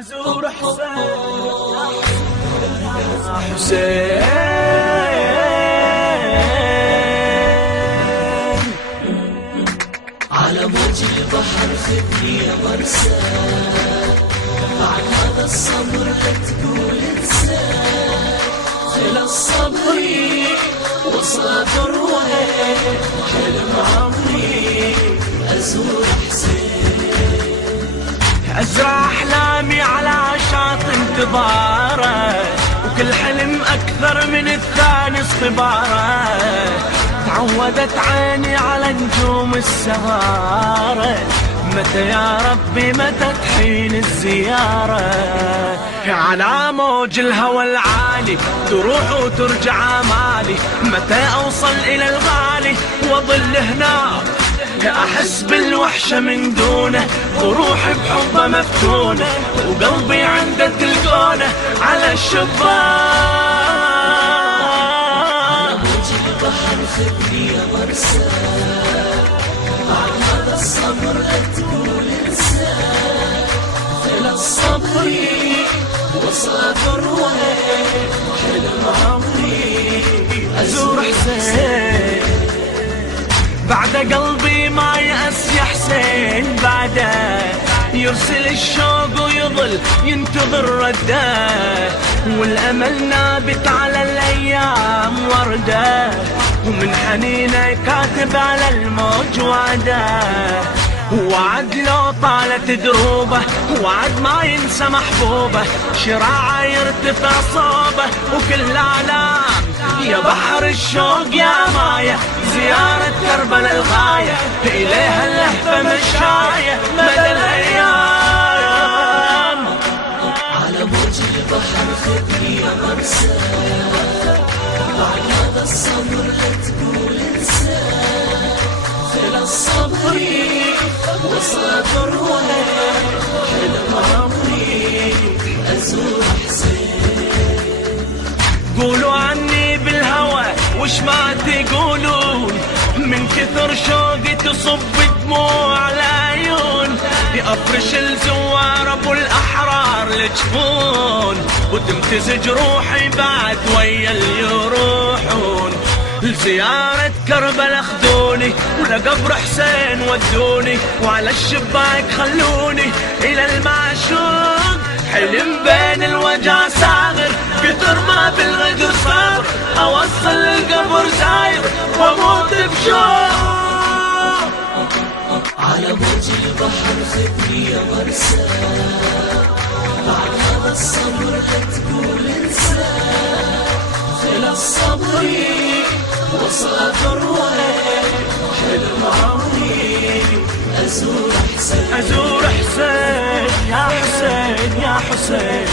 أزور حسين على موج البحر خذني يا مرسى، بعد هذا الصبر لا تقول انسى، خلص صبري وصابر وين حلم عمري أزور حسين. أزرع أحلامي على شاط انتظاره، وكل حلم أكثر من الثاني اصطباره، تعودت عيني على نجوم السهارة، متى يا ربي متى تحين الزيارة، على موج الهوى العالي تروح وترجع آمالي، متى أوصل إلى الغالي وأظل هناك أحس بالوحشة من دونه، وروحي بحبه مفتونة، وقلبي عنده تلقونه على الشباك. البحر خذني يا مرسى، بعد هذا الصبر لا تقول انسى، خلص صبري وصابر وين حلم عمري أزور حسين. بعد قلبي ما يأس يا حسين، بعده يرسل الشوق ويظل ينتظر رده، والأمل نابت على الأيام ورده، ومن حنينه كاتب على الموج وعده، وعد لو طالت دروبه، وعد ما ينسى محبوبه، شراعه يرتفع صوبه وكل اعلام يا بحر الشوق يا مايه، زيارة كربلاء الغاية إليها اللهفة مشاية مدى الأيام. على موج البحر خذني يا مرسى، بعد هذا الصبر لا تقول انسى، خلص صبري وصابر وين حلم عمري أزور حسين. قولوا عني بالهوى وش ما تقولون، من كثر شوقي تصب دموع العيون، يأفرش الزوار ابو الاحرار لجفون، وتمتزج روحي بعد ويا اللي يروحون، لزيارة كربلاء خذوني، ولقبر حسين ودوني، وعلى الشباك خلوني إلى المعشوق، حلم بين الوجع ساغر، كتر ما بالغدر صار، أوصل القبر زاير وأموت بشوق. على موج البحر خذني يا مرسى، بعد هذا الصبر لا تقول انسى، خلص صبري وصابر وين حلم عمري أزور حسين. أزور حسين يا حسين يا حسين.